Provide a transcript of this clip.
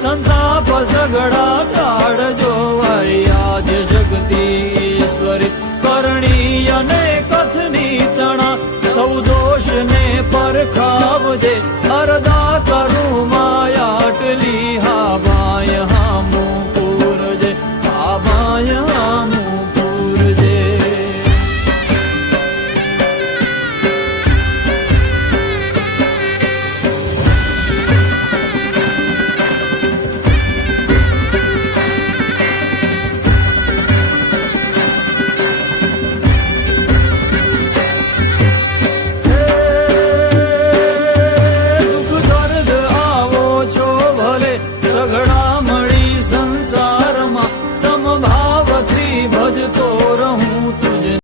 સંતાપ ઝઘડા ટાળજો આદ્ય જગતી ઈશ્વરી કરણી અને કથની તણા સૌ દોષ ને પરખાવજે અરદા કરું